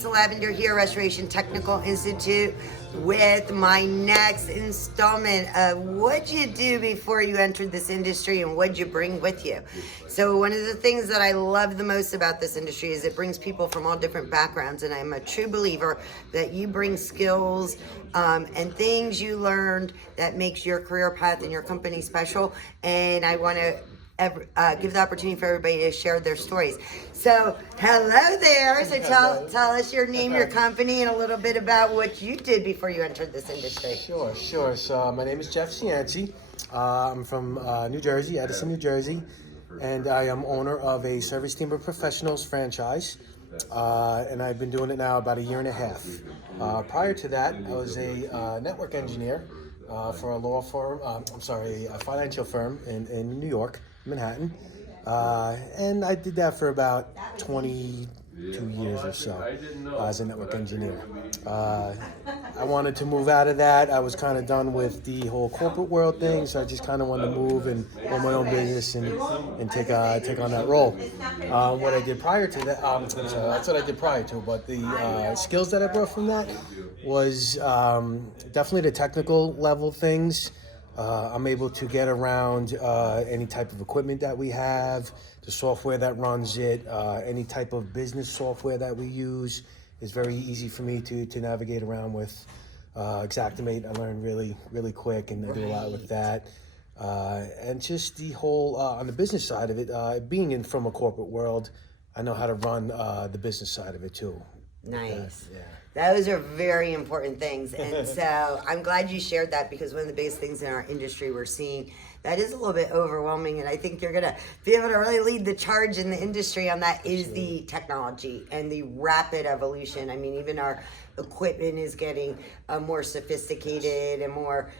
Lisa Lavender here, Restoration Technical Institute, with my next installment of what'd you do before you entered this industry and what'd you bring with you. So one of the things that I love the most about this industry is it brings people from all different backgrounds, and I'm a true believer that you bring skills and things you learned that makes your career path and your company special, and I want to give the opportunity for everybody to share their stories. So, hello there. So tell us your name, your company, and a little bit about what you did before you entered this industry. Sure. So my name is Jeff Cianci. I'm from New Jersey, Edison, New Jersey, and I am owner of a Service Steamboat Professionals franchise. And I've been doing it now about a year and a half. Prior to that, I was a network engineer for a law firm. A financial firm in New York, Manhattan, and I did that for about 22 years or so as a network engineer. I wanted to move out of that. I was kind of done with the whole corporate world thing, so I just kind of wanted to move and own my own business and take on that role. What I did prior to that, that's what I did prior to, but the skills that I brought from that was definitely the technical level things. I'm able to get around any type of equipment that we have, the software that runs it, any type of business software that we use is very easy for me to navigate around with. Xactimate, I learned really quick, and I do a lot with that. And just the whole, on the business side of it, being from a corporate world, I know how to run the business side of it too. Nice. Yeah. Those are very important things. And so I'm glad you shared that, because one of the biggest things in our industry we're seeing that is a little bit overwhelming, and I think you're going to be able to really lead the charge in the industry on that, is the technology and the rapid evolution. I mean, even our equipment is getting more sophisticated and more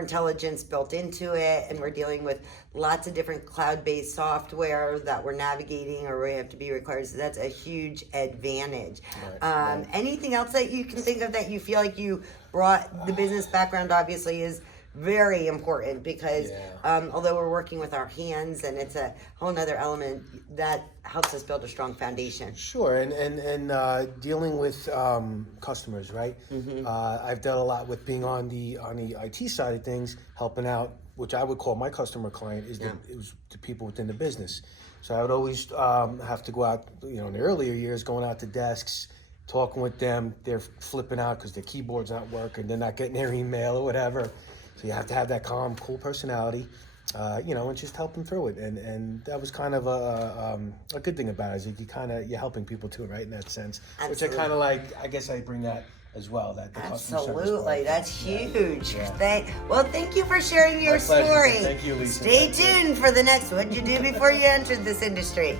intelligence built into it, and we're dealing with lots of different cloud-based software that we're navigating or we have to be required. So that's a huge advantage. Right. Anything else that you can think of that you feel like you brought? The business background obviously is very important, because although we're working with our hands and it's a whole nother element that helps us build a strong foundation. Sure, and dealing with customers, right? Mm-hmm. I've dealt a lot with being on the IT side of things, helping out, which I would call my customer client, it was the people within the business. So I would always have to go out, in the earlier years, going out to desks, talking with them. They're flipping out because their keyboard's not working, they're not getting their email or whatever. So you have to have that calm, cool personality, and just help them through it. And that was kind of a good thing about it, is you're helping people too, right, in that sense. Absolutely. Which I kind of like. I guess I bring that as well. That the absolutely, that's huge. Yeah. Thank you for sharing your story. Thank you, Lisa. Stay tuned for the next What'd You Do Before You Entered This Industry.